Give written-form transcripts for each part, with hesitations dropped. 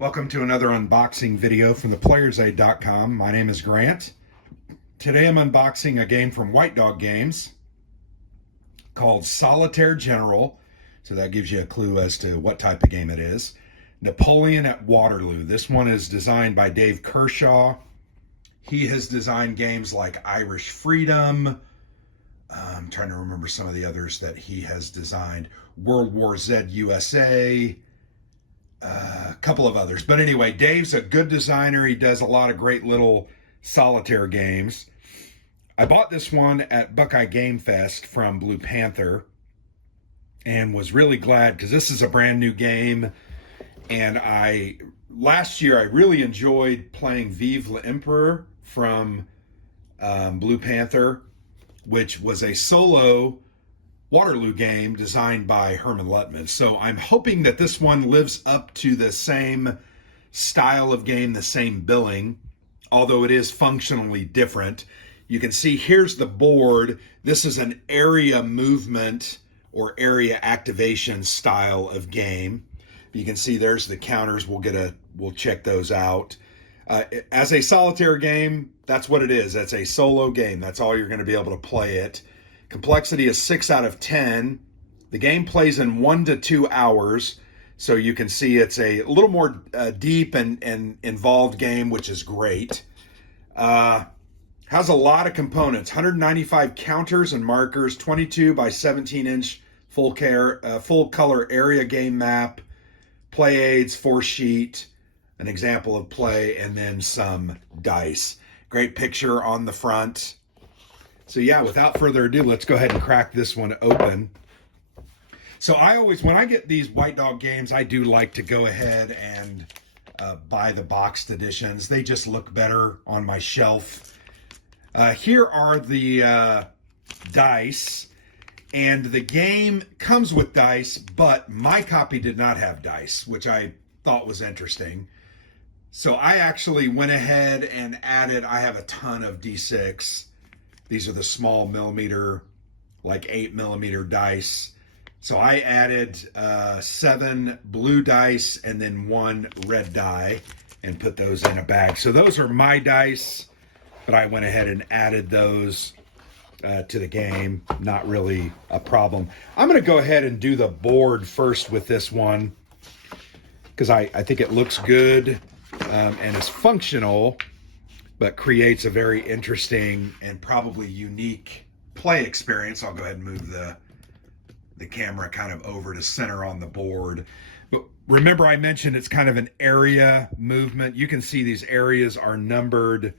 Welcome to another unboxing video from theplayersaid.com. My name is Grant. Today I'm unboxing a game from White Dog Games called Solitaire General. So that gives you a clue as to what type of game it is. Napoleon at Waterloo. This one is designed by Dave Kershaw. He has designed games like Irish Freedom. I'm trying to remember some of the others that he has designed. World War Z USA. A couple of others. But anyway, Dave's a good designer. He does a lot of great little solitaire games. I bought this one at Buckeye Game Fest from Blue Panther and was really glad because this is a brand new game. And last year I really enjoyed playing Vive l'Empereur from Blue Panther, which was a solo Waterloo game designed by Herman Luttman. So I'm hoping that this one lives up to the same style of game, the same billing, although it is functionally different. You can see here's the board. This is an area movement or area activation style of game. You can see there's the counters. We'll check those out. As a solitaire game, that's what it is. That's a solo game. That's all you're going to be able to play it. Complexity is 6 out of 10. The game plays in 1 to 2 hours. So you can see it's a little more deep and involved game, which is great. Has a lot of components, 195 counters and markers, 22 by 17 inch full color area game map, play aids, 4 sheet, an example of play, and then some dice. Great picture on the front. So yeah, without further ado, let's go ahead and crack this one open. So when I get these White Dog games, I do like to go ahead and buy the boxed editions. They just look better on my shelf. Here are the dice, and the game comes with dice, but my copy did not have dice, which I thought was interesting. So I actually went ahead and added, I have a ton of D6. These are the small millimeter, like 8 millimeter dice. So I added 7 blue dice and then 1 red die and put those in a bag. So those are my dice, but I went ahead and added those to the game. Not really a problem. I'm going to go ahead and do the board first with this one because I think it looks good and is functional, but creates a very interesting and probably unique play experience. I'll go ahead and move the camera kind of over to center on the board. But remember I mentioned it's kind of an area movement. You can see these areas are numbered.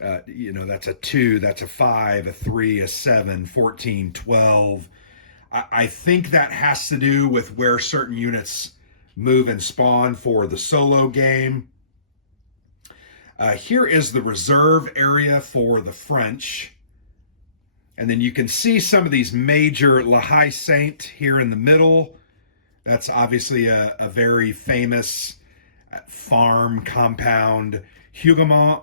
That's a 2, that's a 5, a 3, a 7, 14, 12. I think that has to do with where certain units move and spawn for the solo game. Here is the reserve area for the French. And then you can see some of these major La Haye Saint here in the middle. That's obviously a very famous farm compound. Huguemont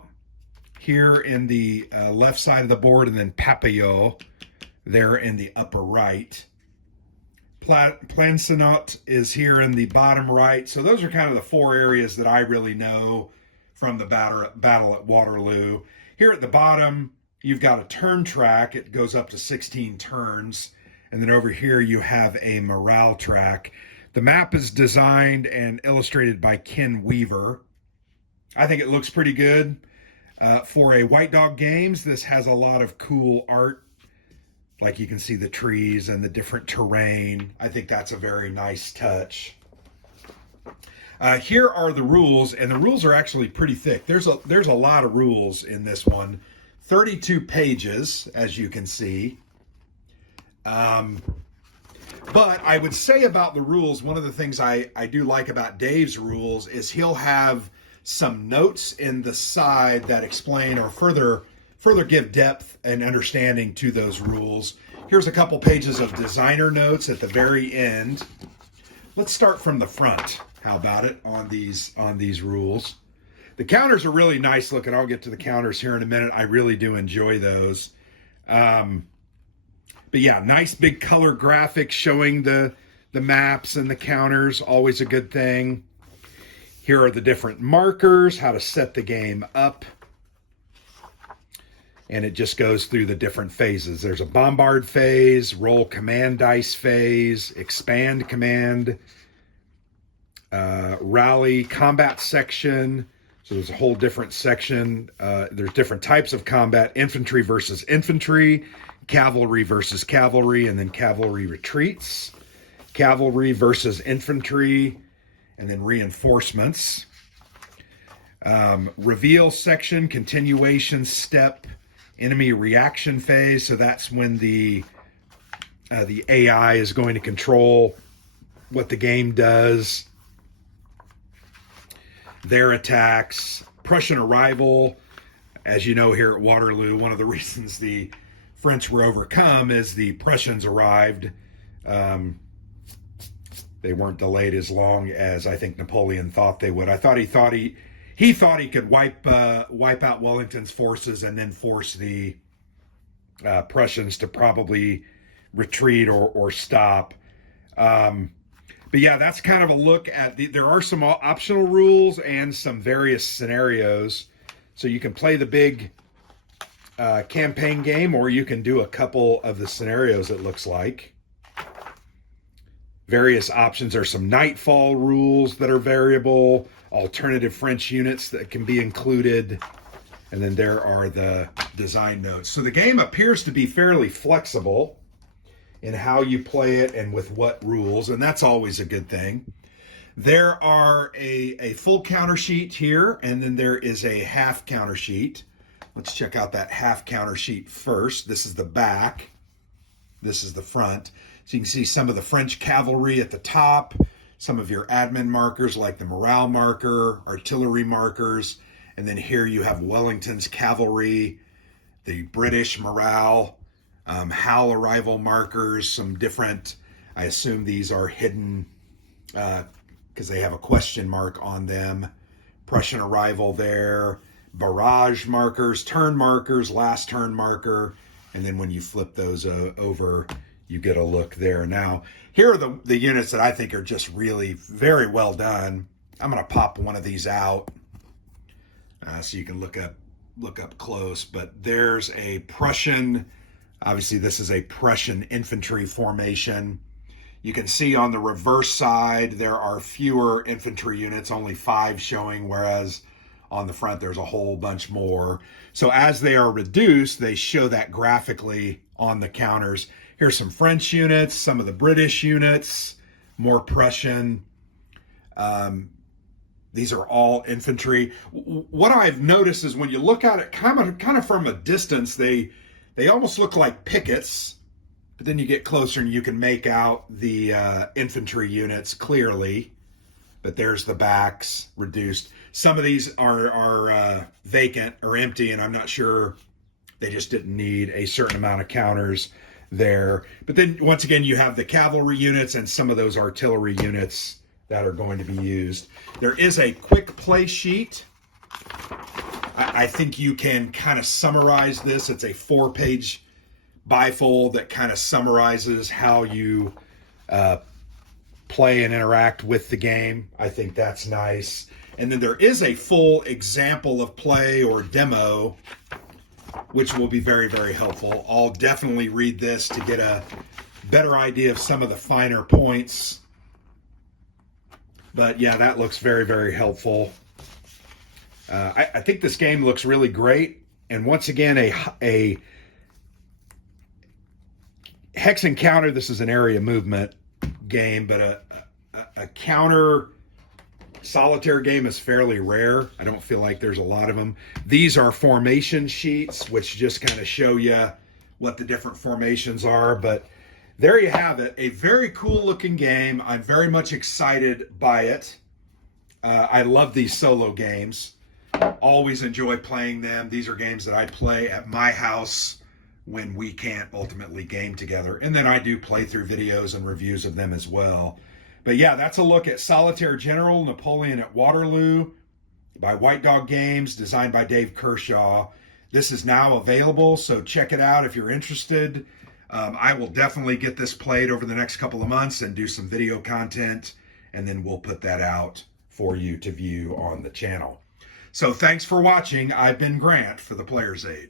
here in the left side of the board, and then Papillot there in the upper right. Plancenot is here in the bottom right. So those are kind of the 4 areas that I really know from the battle at Waterloo. Here at the bottom, you've got a turn track. It goes up to 16 turns. And then over here, you have a morale track. The map is designed and illustrated by Ken Weaver. I think it looks pretty good. For a White Dog Games, this has a lot of cool art. Like you can see the trees and the different terrain. I think that's a very nice touch. Here are the rules, and the rules are actually pretty thick. There's a lot of rules in this one. 32 pages, as you can see. But I would say about the rules, one of the things I do like about Dave's rules is he'll have some notes in the side that explain or further give depth and understanding to those rules. Here's a couple pages of designer notes at the very end. Let's start from the front. How about it on these rules? The counters are really nice looking. I'll get to the counters here in a minute. I really do enjoy those. But yeah, nice big color graphics showing the maps and the counters. Always a good thing. Here are the different markers, how to set the game up. And it just goes through the different phases. There's a bombard phase, roll command dice phase, expand command, rally combat section. So there's a whole different section. There's different types of combat: infantry versus infantry, cavalry versus cavalry, and then cavalry retreats, cavalry versus infantry, and then reinforcements. Reveal section, continuation step, enemy reaction phase. So that's when the AI is going to control what the game does. Their attacks. Prussian arrival. As you know, here at Waterloo, one of the reasons the French were overcome is the Prussians arrived. They weren't delayed as long as I think Napoleon thought they would. He thought he could wipe out Wellington's forces and then force the Prussians to probably retreat or stop. But yeah, that's kind of a look at there are some optional rules and some various scenarios. So you can play the big campaign game, or you can do a couple of the scenarios, it looks like. Various options. Are some nightfall rules that are variable, alternative French units that can be included, and then there are the design notes. So the game appears to be fairly flexible in how you play it and with what rules, and that's always a good thing. There are a full counter sheet here, and then there is a half counter sheet. Let's check out that half counter sheet first. This is the back. This is the front. So you can see some of the French cavalry at the top, some of your admin markers like the morale marker, artillery markers, and then here you have Wellington's cavalry, the British morale, Howe arrival markers, some different, I assume these are hidden because they have a question mark on them. Prussian arrival there, barrage markers, turn markers, last turn marker, and then when you flip those over, you get a look there. Now, here are the units that I think are just really very well done. I'm going to pop one of these out so you can look up close. But there's a Prussian. Obviously, this is a Prussian infantry formation. You can see on the reverse side, there are fewer infantry units, only 5 showing, whereas on the front, there's a whole bunch more. So as they are reduced, they show that graphically on the counters. Here's some French units, some of the British units, more Prussian. These are all infantry. What I've noticed is when you look at it kind of from a distance, they almost look like pickets, but then you get closer and you can make out the infantry units clearly. But there's the backs reduced. Some of these are vacant or empty, and I'm not sure, they just didn't need a certain amount of counters there. But then once again, you have the cavalry units and some of those artillery units that are going to be used. There is a quick play sheet. I think you can kind of summarize this. It's a 4-page bifold that kind of summarizes how you play and interact with the game. I think that's nice. And then there is a full example of play or demo, which will be very, very helpful. I'll definitely read this to get a better idea of some of the finer points. But yeah, that looks very, very helpful. I think this game looks really great. And once again, a hex and counter, this is an area movement game, but a counter solitaire game is fairly rare. I don't feel like there's a lot of them. These are formation sheets, which just kind of show you what the different formations are. But there you have it. A very cool looking game. I'm very much excited by it. I love these solo games. Always enjoy playing them. These are games that I play at my house when we can't ultimately game together. And then I do playthrough videos and reviews of them as well. But yeah, that's a look at Solitaire General, Napoleon at Waterloo by White Dog Games, designed by Dave Kershaw. This is now available, so check it out if you're interested. I will definitely get this played over the next couple of months and do some video content, and then we'll put that out for you to view on the channel. So thanks for watching. I've been Grant for the Player's Aid.